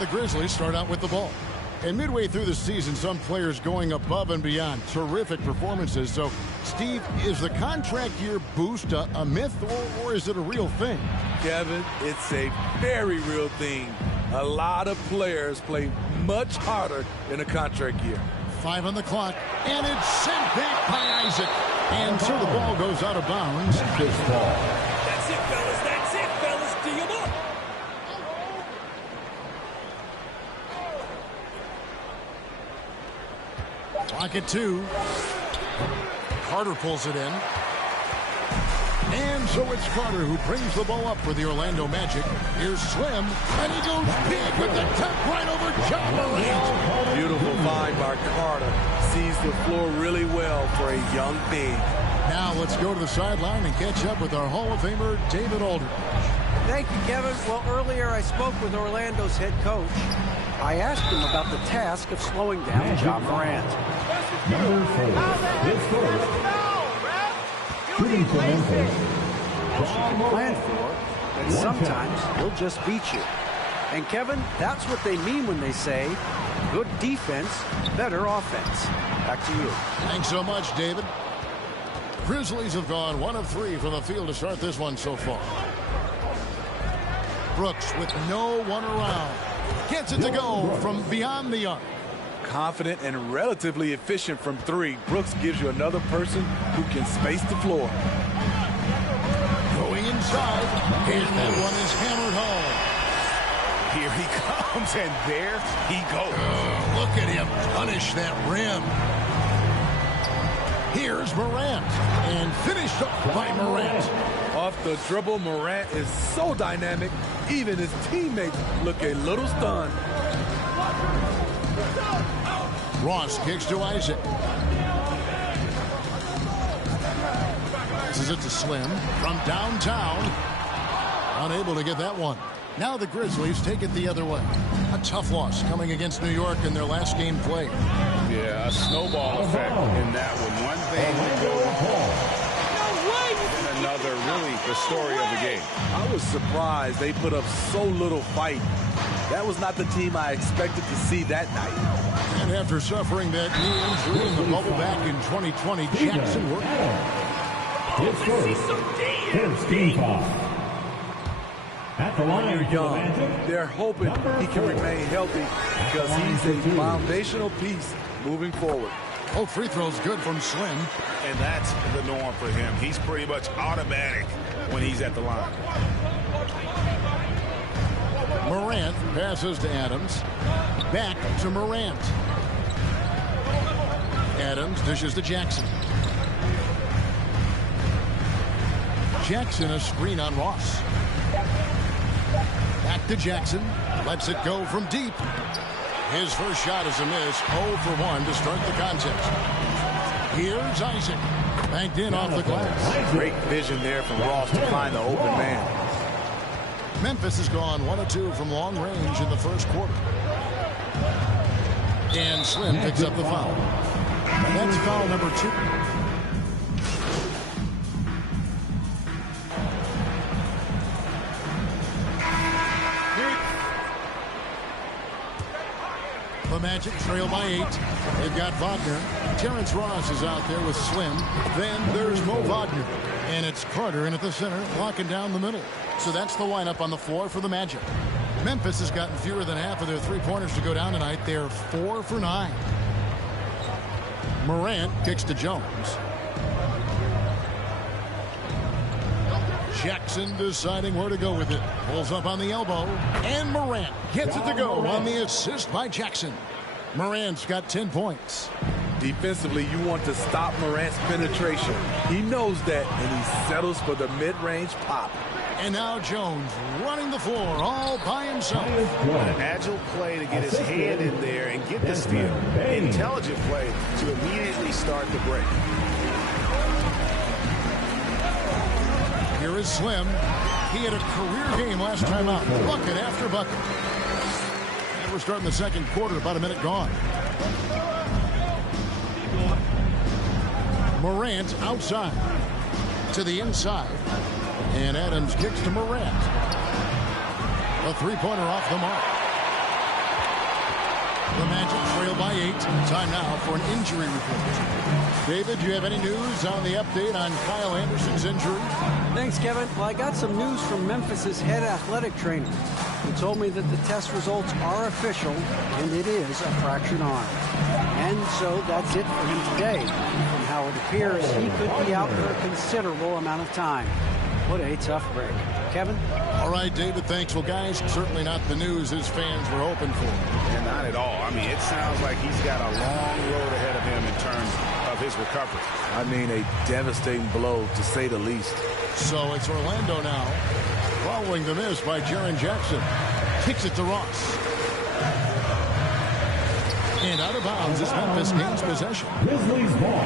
And the Grizzlies start out with the ball. And midway through the season, some players going above and beyond. Terrific performances. So, Steve, is the contract year boost a myth, or is it a real thing? Kevin, it's a very real thing. A lot of players play much harder in a contract year. 5 on the clock, and it's sent back by Isaac. And so the ball goes out of bounds. That's it, fellas. That's it, fellas. Do you look? Clock at 2. Carter pulls it in. And so it's Carter who brings the ball up for the Orlando Magic. Here's Slim, and he goes big with the tap right over John Morant. Beautiful find by Carter. Sees the floor really well for a young big. Now let's go to the sideline and catch up with our Hall of Famer, David Aldridge. Thank you, Kevin. Well, earlier I spoke with Orlando's head coach. I asked him about the task of slowing down John Morant. Number 4, his first. Shooting for Memphis. Plan for, and sometimes he'll just beat you. And Kevin, that's what they mean when they say, good defense, better offense. Back to you. Thanks so much, David. Grizzlies have gone 1 of 3 from the field to start this one so far. Brooks with no one around. Gets it to go from beyond the arc. Confident and relatively efficient from 3. Brooks gives you another person who can space the floor. Going inside, and that one is hammered home. Here he comes, and there he goes. Look at him punish that rim. Here's Morant, and finished up by Morant. Off the dribble, Morant is so dynamic, even his teammates look a little stunned. Ross kicks to Isaac. This is it to Slim from downtown. Unable to get that one. Now the Grizzlies take it the other way. A tough loss coming against New York in their last game played. Yeah, a snowball effect in that one. One thing would go wrong, and another, really the story of the game. I was surprised they put up so little fight. That was not the team I expected to see that night. And after suffering that knee injury in the bubble back in 2020, Jackson worked. His first 13 foul. At the line, You're young. They're hoping he can remain healthy because he's a foundational piece moving forward. Oh, free throws good from Slim. And that's the norm for him. He's pretty much automatic when he's at the line. Morant passes to Adams. Back to Morant. Adams dishes to Jackson. Jackson a screen on Ross. Back to Jackson. Lets it go from deep. His first shot is a miss. 0 for 1 to start the contest. Here's Isaac. Banked in off the glass. Great vision there from Ross to find the open man. Memphis has gone 1 of 2 from long range in the first quarter. And Slim picks up the foul. That's foul number 2. The Magic trail by 8. They've got Wagner. Terrence Ross is out there with Slim. Then there's Mo Wagner. And it's Carter in at the center, locking down the middle. So that's the lineup on the floor for the Magic. Memphis has gotten fewer than half of their three-pointers to go down tonight. They're 4 for 9. Morant kicks to Jones. Jackson deciding where to go with it. Pulls up on the elbow. And Morant gets it to go on the assist by Jackson. Morant's got 10 points. Defensively, you want to stop Morant's penetration. He knows that, and he settles for the mid-range pop. And now Jones running the floor all by himself. An agile play to get his hand in there and get the steal. Intelligent play to immediately start the break. Here is Slim. He had a career game last time out. Bucket after bucket. And we're starting the second quarter, about a minute gone. Morant outside. To the inside. And Adams kicks to Morant. A three-pointer off the mark. The Magic trail by 8. Time now for an injury report. David, do you have any news on the update on Kyle Anderson's injury? Thanks, Kevin. Well, I got some news from Memphis's head athletic trainer. He told me that the test results are official, and it is a fractured arm. And so that's it for him today. From how it appears, he could be out for a considerable amount of time. What a tough break. Kevin? All right, David, thanks. Well, guys, certainly not the news his fans were hoping for. And not at all. I mean, it sounds like he's got a long road ahead of him in terms of his recovery. I mean, a devastating blow, to say the least. So it's Orlando now, following the miss by Jaren Jackson. Kicks it to Ross. And out of bounds as Memphis gains possession. Grizzlies ball.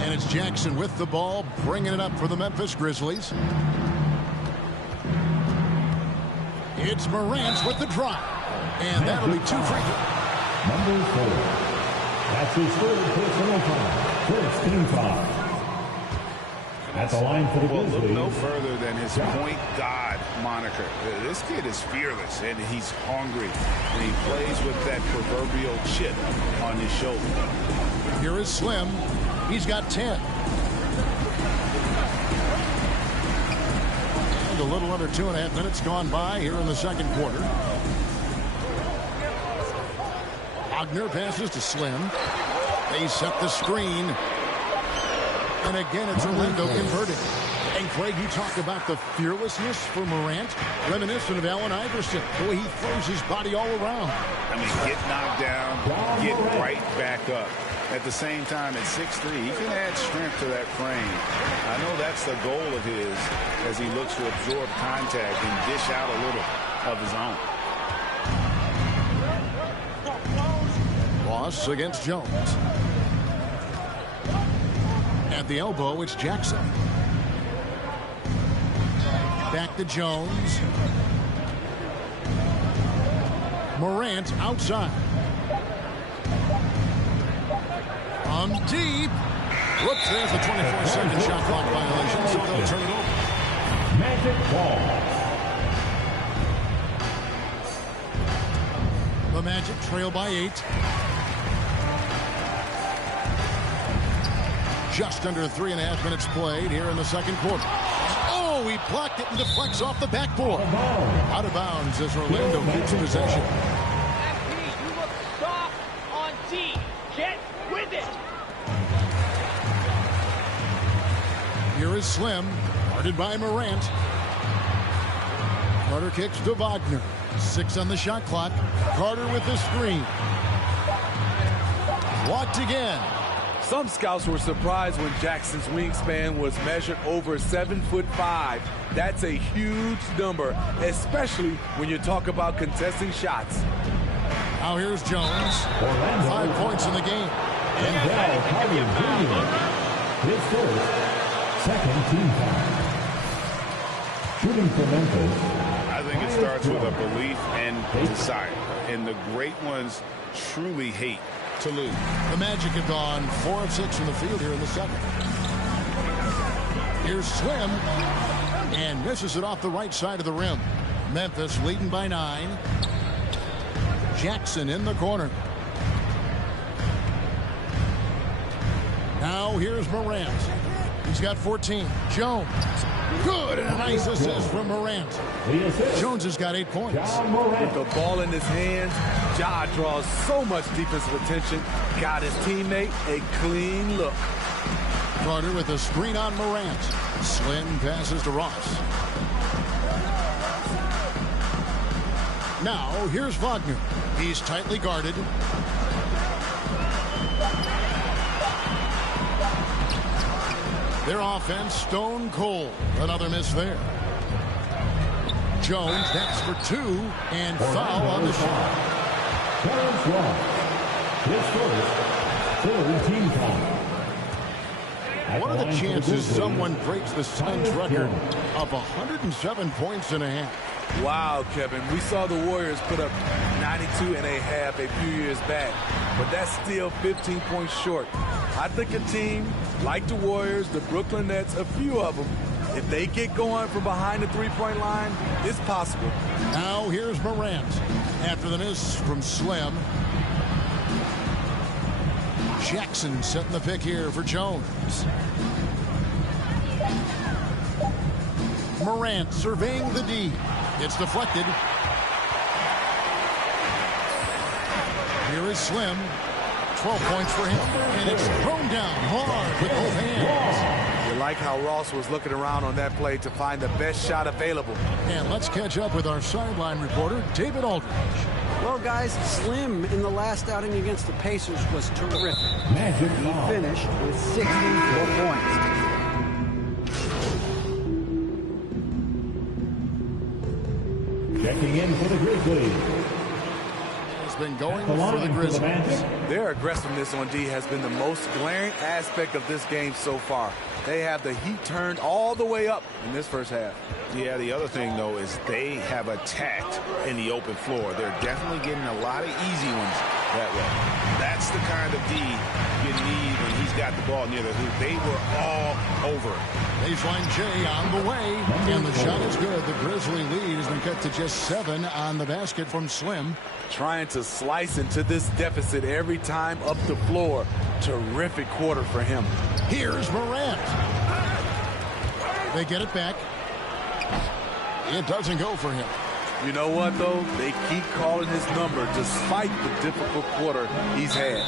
And it's Jackson with the ball, bringing it up for the Memphis Grizzlies. It's Morant with the drop. And that'll be 2 free throws. Number 4. That's his third personal foul. First team foul. At the line for the Well, Grizzlies. look no further than his point guard moniker. This kid is fearless, and he's hungry. And he plays with that proverbial chip on his shoulder. Here is Slim. He's got 10. And a little under 2.5 minutes gone by here in the second quarter. Wagner passes to Slim. They set the screen. And again, it's Orlando converting. And Craig, you talk about the fearlessness for Morant, reminiscent of Allen Iverson, the way he throws his body all around. I mean, get knocked down, get right back up. At the same time, at 6'3", he can add strength to that frame. I know that's the goal of his as he looks to absorb contact and dish out a little of his own. Ross against Jones. At the elbow, it's Jackson. Back to Jones. Morant outside. On deep. Whoops, there's the 24-second shot clock violation, so they'll turn it over. Magic ball. The Magic trail by 8. Just under 3.5 minutes played here in the second quarter. Oh, he blocked it and deflects off the backboard. Out of bounds as Orlando keeps possession. You look soft on D. Get with it. Here is Slim, guarded by Morant. Carter kicks to Wagner. 6 on the shot clock. Carter with the screen. Blocked again. Some scouts were surprised when Jackson's wingspan was measured over 7'5". That's a huge number, especially when you talk about contesting shots. Now here's Jones. 5 points in the game. And Bell Carter Jr. His first, second team foul. Shooting for Memphis. I think it starts with a belief and desire. And the great ones truly hate to lose. The Magic have gone 4 of 6 from the field here in the second. Here's Slim. And misses it off the right side of the rim. Memphis leading by 9. Jackson in the corner. Now here's Morant. He's got 14. Jones. Good, and a nice assist from Morant. Jones has got 8 points. With the ball in his hands, Ja draws so much defensive attention. Got his teammate a clean look. Carter with a screen on Morant. Slim passes to Ross. Now here's Wagner. He's tightly guarded. Their offense stone cold. Another miss there. Jones, that's for 2, and foul on the shot. Terrence Ross. His first, third team foul. What are the chances someone breaks the Suns record of 107 points and a half? Wow, Kevin. We saw the Warriors put up 92 and a half a few years back, but that's still 15 points short. I think a team like the Warriors, the Brooklyn Nets, a few of them, if they get going from behind the three-point line, it's possible. Now here's Morant. After the miss from Slim. Jackson setting the pick here for Jones. Morant surveying the D. It's deflected. Here is Slim. 12 points for him. And it's thrown down hard with both hands. You like how Ross was looking around on that play to find the best shot available. And let's catch up with our sideline reporter, David Aldridge. Well, guys, Slim in the last outing against the Pacers was terrific. He finished with 64 points. Checking in for the Grizzlies. Been going for the Grizzlies. Their aggressiveness on D has been the most glaring aspect of this game so far. They have the heat turned all the way up in this first half. Yeah, the other thing, though, is they have attacked in the open floor. They're definitely getting a lot of easy ones that way. That's the kind of D you need when he's got the ball near the hoop. They were all over it. Baseline J on the way, and the shot is good. The Grizzly lead has been cut to just 7 on the basket from Slim. Trying to slice into this deficit every time up the floor. Terrific quarter for him. Here's Morant. They get it back. It doesn't go for him. You know what, though? They keep calling his number despite the difficult quarter he's had.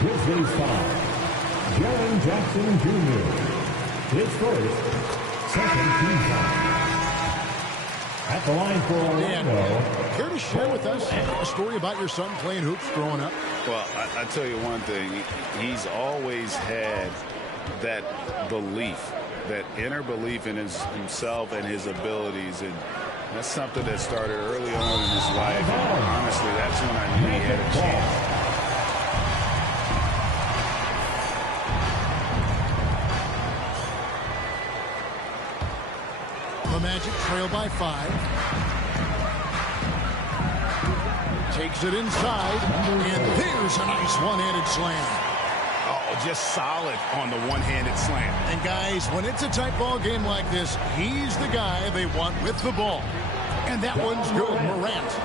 Grizzlies foul. Jaren Jackson Jr. His first, second team foul. At the line for Orlando. Care to share with us a story about your son playing hoops growing up? Well, I tell you one thing. He's always had that belief, that inner belief in himself and his abilities. And that's something that started early on in his life. And honestly, that's when I knew he had a chance. The Magic trail by 5. Takes it inside, and there's a nice one-handed slam. Oh, just solid on the one-handed slam. And guys, when it's a tight ball game like this, he's the guy they want with the ball. And that one's good, Morant.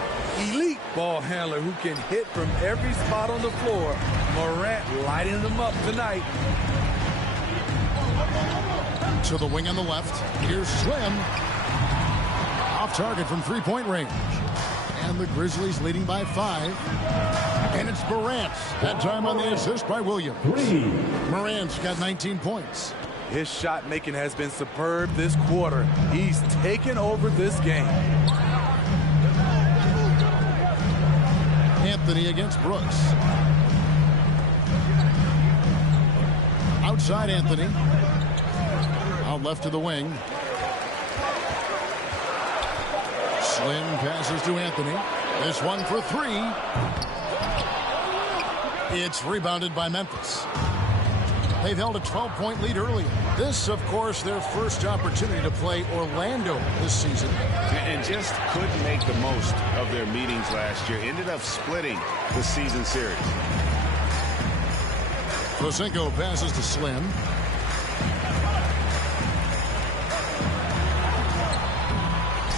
Elite ball handler who can hit from every spot on the floor. Morant lighting them up tonight. To the wing on the left. Here's Slim. Off target from three-point range. And the Grizzlies leading by 5. And it's Morant. That time on the assist by Williams. Morant's got 19 points. His shot making has been superb this quarter. He's taken over this game. Anthony against Brooks. Outside Anthony. Out left to the wing. Slim passes to Anthony. This one for 3. It's rebounded by Memphis. They've held a 12-point lead earlier. This, of course, their first opportunity to play Orlando this season. And just couldn't make the most of their meetings last year. Ended up splitting the season series. Rosenko passes to Slim.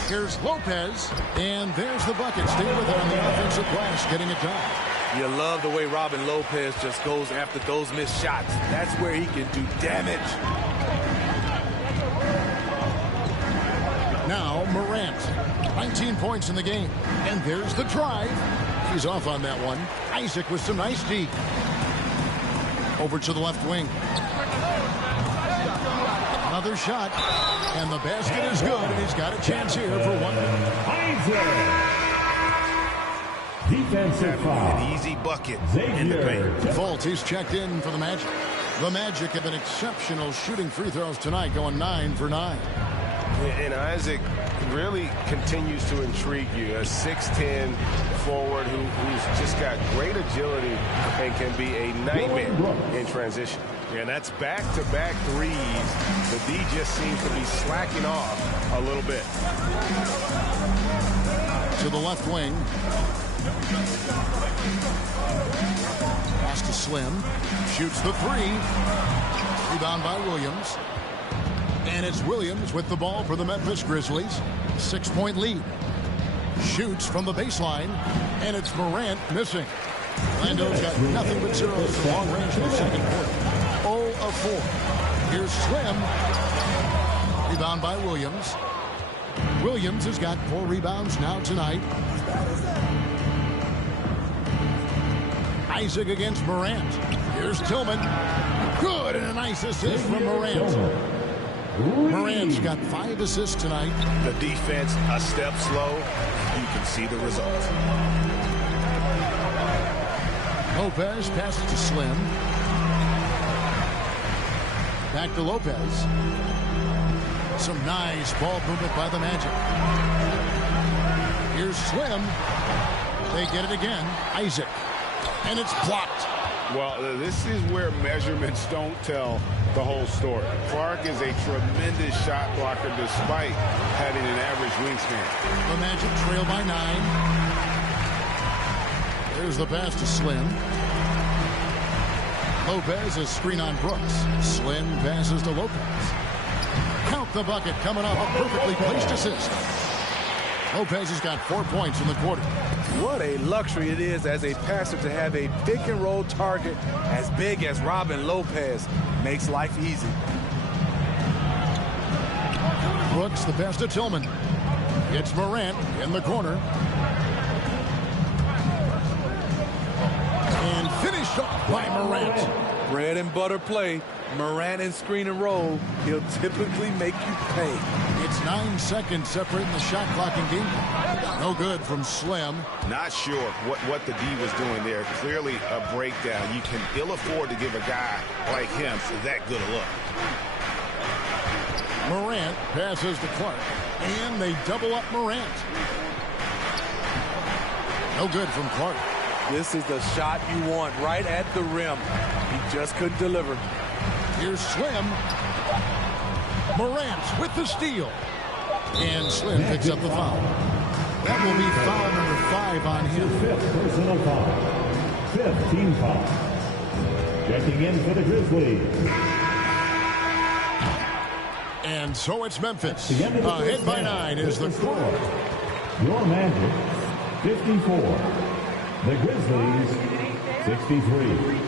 Here's Lopez, and there's the bucket. Stay with it on the offensive glass, getting it done. You love the way Robin Lopez just goes after those missed shots. That's where he can do damage. Now Morant, 19 points in the game. And there's the drive. He's off on that one. Isaac with some nice D. Over to the left wing. Another shot. And the basket is good, and he's got a chance here for one. Defensive foul. An easy bucket in the paint. Fultz, he's checked in for the Magic. The Magic have been exceptional shooting free throws tonight, going 9 for 9. And Isaac really continues to intrigue you. A 6'10 forward who's just got great agility and can be a nightmare in transition. And that's back-to-back threes. The D just seems to be slacking off a little bit. To the left wing. Pass to Slim. Shoots the three. Rebound by Williams. And it's Williams with the ball for the Memphis Grizzlies. 6-point lead. Shoots from the baseline. And it's Morant missing. Orlando's got nothing but zeros for long range in the second quarter. 0 of 4. Here's Slim. Rebound by Williams. Williams has got 4 rebounds now tonight. Isaac against Morant. Here's Tillman. Good, and a nice assist from Morant. Morant's got 5 assists tonight. The defense a step slow. You can see the result. Lopez passes to Slim. Back to Lopez. Some nice ball movement by the Magic. Here's Slim. They get it again. Isaac. And it's blocked. Well, this is where measurements don't tell the whole story. Clark is a tremendous shot blocker despite having an average wingspan. The Magic trail by 9. There's the pass to Slim. Lopez is screen on Brooks. Slim passes to Lopez. Count the bucket coming off a perfectly placed assist. Lopez has got 4 points in the quarter. What a luxury it is as a passer to have a pick-and-roll target as big as Robin Lopez. Makes life easy. Brooks, the pass to Tillman. It's Morant in the corner. And finished off by Morant. Bread and butter play. Morant and screen and roll. He'll typically make you pay. It's 9 seconds separating the shot clock and game. No good from Slim. Not sure what the D was doing there. Clearly a breakdown. You can ill afford to give a guy like him that good a look. Morant passes to Clark. And they double up Morant. No good from Clark. This is the shot you want right at the rim. He just couldn't deliver. Here's Slim. Morant with the steal. And Slim picks up the foul. That will be foul number 5 on him. 5th personal foul. 5th team foul. Checking in for the Grizzlies. And so it's Memphis. Ahead by 9 is the score. Your Magic, 54. The Grizzlies, 63.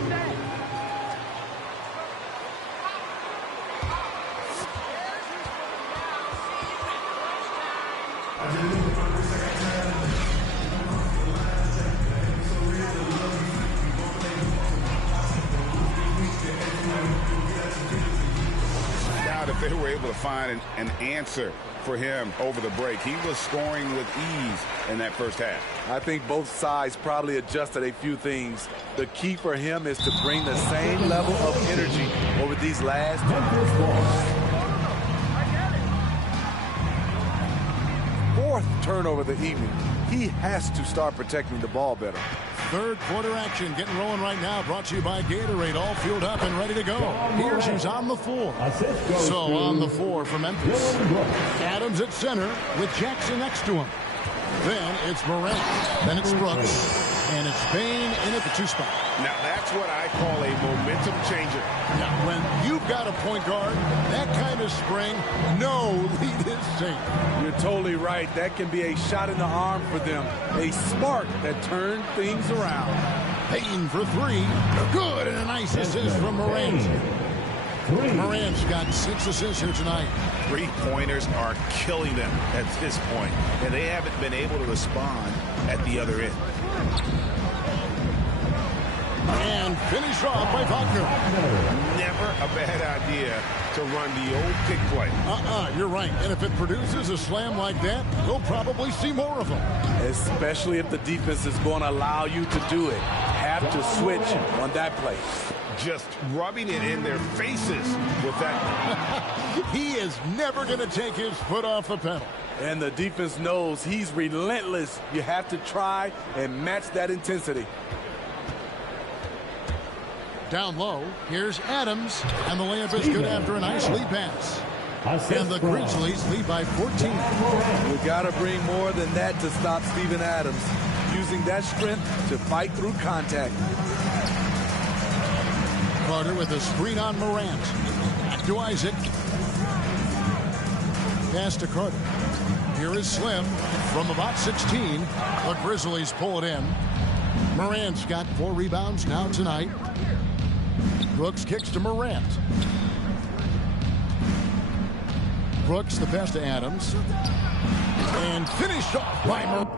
If they were able to find an answer for him over the break. He was scoring with ease in that first half. I think both sides probably adjusted a few things. The key for him is to bring the same level of energy over these last 4th turnover of the evening. He has to start protecting the ball better. Third quarter action getting rolling right now. Brought to you by Gatorade. All fueled up and ready to go. Here's who's on the floor. So on the floor for Memphis. Adams at center with Jackson next to him. Then it's Morant. Then it's Brooks. And it's Bain in at the 2 spot. Now that's what I call a momentum changer. Now when you've got a point guard, that kind of spring, no lead is safe. You're totally right. That can be a shot in the arm for them. A spark that turned things around. Payton for 3. Good, and a nice assist from Morant. Morant's got 6 assists here tonight. 3-pointers are killing them at this point, and they haven't been able to respond at the other end. And finished off by Wagner. Never a bad idea to run the old pick play. You're right. And if it produces a slam like that, we'll probably see more of them. Especially if the defense is going to allow you to do it. Have to switch on that play. Just rubbing it in their faces with that. He is never going to take his foot off the pedal. And the defense knows he's relentless. You have to try and match that intensity. Down low, here's Adams, and the layup is good after a nice lead pass. And the Grizzlies lead by 14. You got to bring more than that to stop Steven Adams. using that strength to fight through contact. Carter with a screen on Morant. To Isaac. Pass to Carter. Here is Slim from about 16. The Grizzlies pull it in. Morant's got 4 rebounds now tonight. Brooks kicks to Morant. Brooks the pass to Adams. And finished off by Morant.